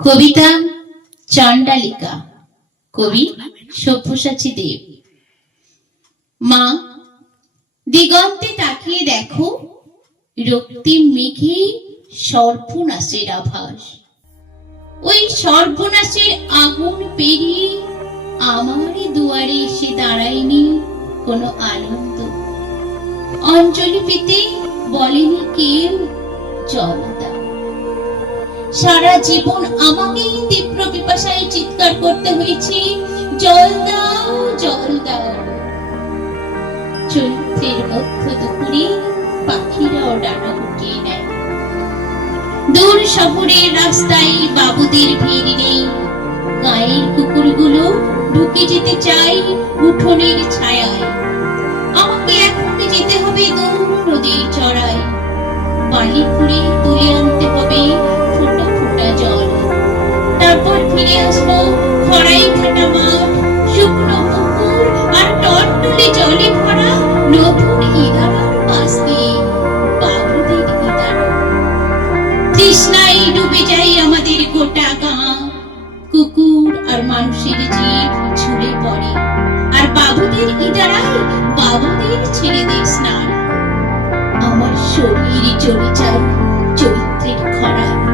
কবিতা চণ্ডালিকা, কবি সব্যসাচী দেব। মা, দিগন্তে তাকিয়ে দেখো, রক্তিম মেঘে সর্বনাশের আভাস। ওই সর্বনাশের আগুন পেরিয়ে আমারই দুয়ারে এসে দাঁড়ায়নি কোনো আনন্দ। অঞ্জলি পেতে বলেনি কেউ জল দাও। সারা জীবন আমাকেই তীব্র পিপাসায় চিৎকার করতে হয়েছে, জল দাও জল দাও। চৈত্রের মধ্য দুপুরে পাখিরাও ডানা গুটিয়ে নেয়। দূর শহরের রাস্তায় বাবুদের ভিড় নেই। গায়ের কুকুরগুলো ঢুকে যেতে চাই উঠোনের ছায়ায়। আমাকে এখন যেতে হবে দূর নদীর চড়ায়। বালি খুঁড়ে তুলে আনতে হবে ফোঁটা ফোঁটা জল। তারপর ফিরে আসবো খরাই ফাটা মাঠ, শুকনো পুকুর আর টলটলে জলে ভরা নতুন ইদারার পাশ দিয়ে বাবুদের ইদারা। তৃষ্ণায় ডুবে যাই আমাদের গোটা গাঁ। কুকুর আর মানুষের জীব ঝুলে পড়ে, আর বাবুদের ইদারায় বাবুদের ছেলেদের স্নান। আমার শরীর জ্বলে যায় চৈত্রের খরায়।